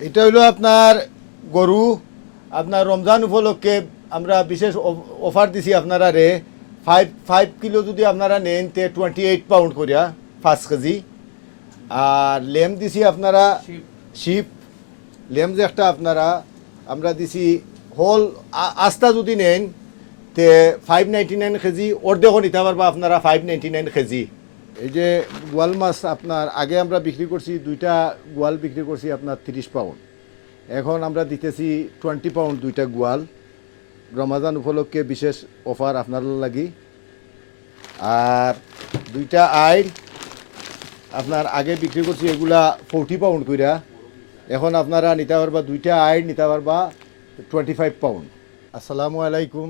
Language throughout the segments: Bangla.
এটা হলো আপনার গরু আপনার রমজান উপলক্ষে আমরা বিশেষ অফ- অফার দিছি আপনারা রে ফাইভ ফাইভ কিলো যদি আপনারা নেন তে টোয়েন্টি এইট পাউন্ড করিয়া পাঁচ কেজি। আর লেম দিছি আপনারা শিপ লেম যে একটা আপনারা আমরা দিছি হোল আস্তা যদি নেন তে ফাইভ নাইনটি নাইন কেজি অর্ধেক নিতে পারবা আপনারা ফাইভ নাইনটি নাইন কেজি। এই যে গোয়াল মাছ আপনার, আগে আমরা বিক্রি করছি দুইটা গোয়াল, বিক্রি করছি আপনার তিরিশ পাউন্ড। এখন আমরা দিতেছি টোয়েন্টি পাউন্ড দুইটা গোয়াল। রমাজান উপলক্ষে বিশেষ অফার আপনার লাগি। আর দুইটা আইল, আপনার আগে বিক্রি করছি এগুলা ফোরটি পাউন্ড কইরা। এখন আপনারা নিতে পারবা দুইটা আইল, নিতে পারবা টোয়েন্টি ফাইভ পাউন্ড। আসসালামু আলাইকুম।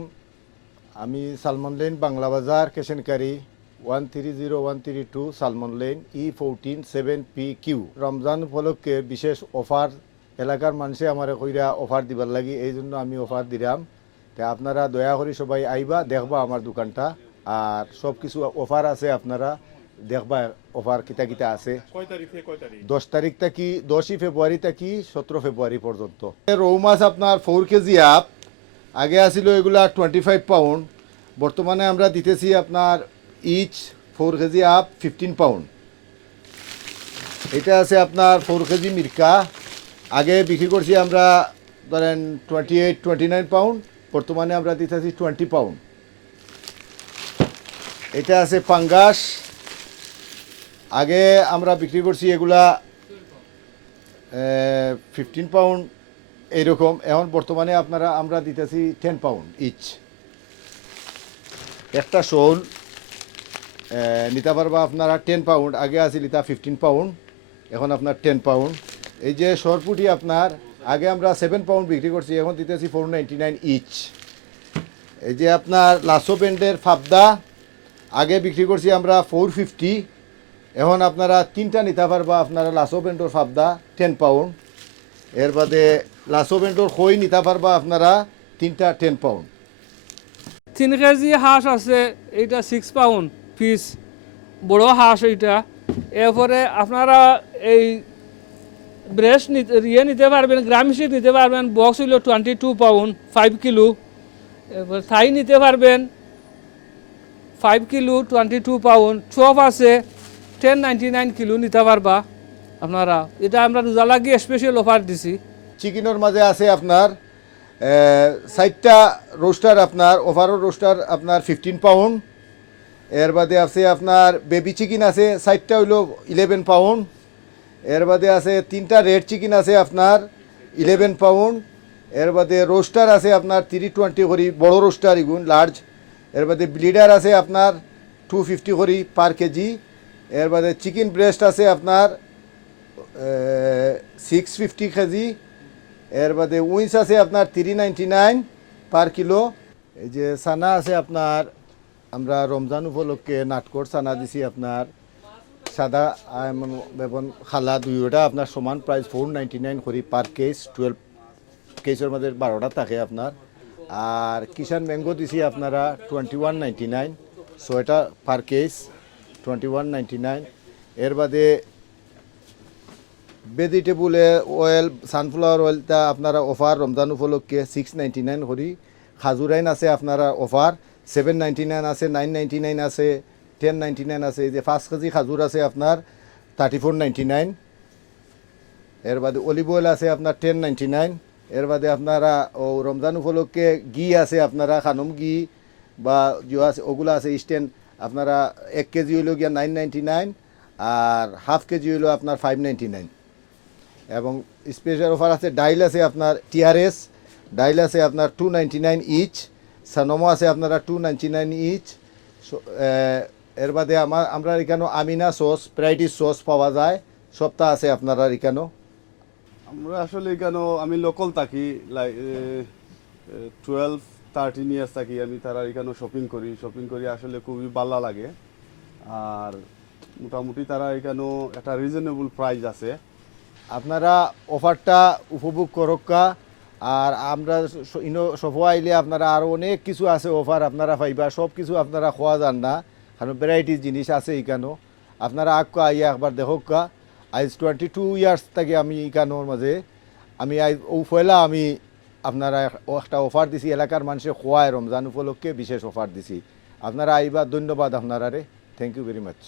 আমি salmon lane, Bangla Bazar, কেশনকারি। One three zero one three two Salman lane E fourteen seven P Q Ramzan উপলক্ষে বিশেষ অফার এলাকার মানুষে আমার কইরা অফার দিবার লাগি এই জন্য আমি অফার দিলাম। তা আপনারা দয়া করে সবাই আইবা দেখবা আমার দোকানটা আর সব কিছু অফার আছে আপনারা দেখবা অফার কিতা কিতা আছে। দশ তারিখ থেকে দশই ফেব্রুয়ারি থেকে সতেরো ফেব্রুয়ারি পর্যন্ত। রৌ মাছ আপনার ফোর কেজি আপ আগে আসিল এগুলা টোয়েন্টি ফাইভ পাউন্ড বর্তমানে আমরা দিতেছি আপনার each four KG up fifteen pound এটা আছে আপনার ফোর কেজি মির্কা। আগে বিক্রি করছি আমরা ধরেন twenty eight twenty nine pound বর্তমানে আমরা দিতেছি টোয়েন্টি পাউন্ড এটা আছে পাঙ্গাস। আগে আমরা বিক্রি করছি এগুলা ফিফটিন পাউন্ড এইরকম এখন বর্তমানে আপনারা, আমরা দিতেছি টেন পাউন্ড ইচ একটা শোল নিতে পারবা আপনারা টেন পাউন্ড আগে আছিল এটা ফিফটিন পাউন্ড এখন আপনার টেন পাউন্ড এই যে সরপুটি আপনার, আগে আমরা সেভেন পাউন্ড বিক্রি করছি, এখন দিতেছি ফোর নাইনটি নাইন ইচ এই যে আপনার লাসো ব্যান্ডের ফাবদা, আগে বিক্রি করছি আমরা ফোর ফিফটি এখন আপনারা তিনটা নিতে পারবা আপনারা লাসো ব্যান্ডর ফাবদা টেন পাউন্ড এর বাদে লাসো ব্যান্ডর খই নিতে পারবা আপনারা তিনটা টেন পাউন্ড তিন কেজি হাঁস আছে, এইটা সিক্স পাউন্ড পিস বড় হাঁস এইটা। এরপরে আপনারা এই ব্রেস্ট নিতে ইয়ে নিতে পারবেন গ্রামিশি নিতে পারবেন বক্স হইল twenty two pound five kilo এরপর থাই নিতে পারবেন five kilo twenty two pound chop আছে টেন নাইনটি নাইন কিলো নিতে পারবা আপনারা। এটা আমরা রোজা লাগিয়ে স্পেশাল অফার দিছি। চিকেনের মাঝে আছে আপনার সাইডটা রোস্টার আপনার ওভারও রোস্টার আপনার ফিফটিন পাউন্ড এর বাদে আছে আপনার বেবি চিকেন আছে সাইডটা হইল ইলেভেন পাউন্ড এর বাদে আছে তিনটা রেড চিকেন আছে আপনার ইলেভেন পাউন্ড এর বাদে রোস্টার আছে আপনার থ্রি টোয়েন্টি করি, বড় রোস্টার এগুন লার্জ এর বাদে ব্লিডার আছে আপনার টু ফিফটি করি পার কেজি এর বাদে চিকেন ব্রেস্ট আছে আপনার সিক্স ফিফটি কেজি এর বাদে উইন্স আছে আপনার three ninety nine per kilo এই যে সানা আছে আপনার আমরা রমজান উপলক্ষে নাটকর সানা দিছি আপনার সাদা বেবন খালা দুইটা আপনার সমান প্রাইস ফোর নাইনটি নাইন করি পার কেস টুয়েলভ কেসের মধ্যে বারোটা থাকে আপনার। আর কিষান ম্যাঙ্গো দিছি আপনারা টোয়েন্টি ওয়ান নাইনটি নাইন ছয়টা per case twenty one ninety nine এর বাদে ভেজিটেবল অয়েল সানফ্লাওয়ার অয়েলটা আপনারা অফার রমজান উপলক্ষে সিক্স নাইনটি নাইন করি। খাজুরাইন আছে আপনারা অফার সেভেন নাইনটি নাইন আছে নাইন নাইনটি নাইন আছে টেন নাইনটি নাইন আছে, এই যে পাঁচ কেজি খাজুর আছে আপনার থার্টি ফোর নাইনটি নাইন এর বাদে অলিভ অয়েল আছে আপনার টেন নাইনটি নাইন এর বাদে আপনারা, ও রমজান উপলক্ষে ঘি আছে আপনারা, খানম ঘি বা জিও আছে, ওগুলো আছে স্ট্যান্ড আপনারা এক কেজি হইল গিয়া নাইন নাইনটি নাইন আর হাফ কেজি হইল আপনার ফাইভ নাইনটি নাইন এবং স্পেশাল অফার আছে, ডাইল আছে আপনার টিআরএস ডাইল আছে আপনার টু নাইনটি নাইন ইচ সানমো আছে আপনারা টু নাইনটি নাইন ইচ এর বাদে আমার আমরা এখানে আমিনা সস প্রাইটিস সস পাওয়া যায়। সবটা আছে আপনারা এখানেও। আমরা আসলে কেন আমি লোকাল থাকি লাইক টুয়েলভ থার্টিন ইয়ার্স থাকি আমি তারা এখানে শপিং করি। শপিং করি আসলে খুবই ভালো লাগে। আর মোটামুটি তারা এখানে একটা রিজনেবল প্রাইস আছে। আপনারা অফারটা উপভোগ করক্কা আর আমরা ইনো আইলে আপনারা আরও অনেক কিছু আছে অফার আপনারা পাইবা সব কিছু আপনারা খোয়া যান না। কারণ ভ্যারাইটিস জিনিস আছে এখানেও আপনারা আক্কা আইয়া একবার দেখক্কা আইজ টোয়েন্টি টু ইয়ার্স থেকে আমি এখানোর মাঝে। আমি আই ও পয়লা আমি আপনারা একটা অফার দিছি, এলাকার মানুষের খোয়ায় রমজান উপলক্ষে বিশেষ অফার দিছি। আপনারা আইবা, ধন্যবাদ আপনারা রে। Thank you very much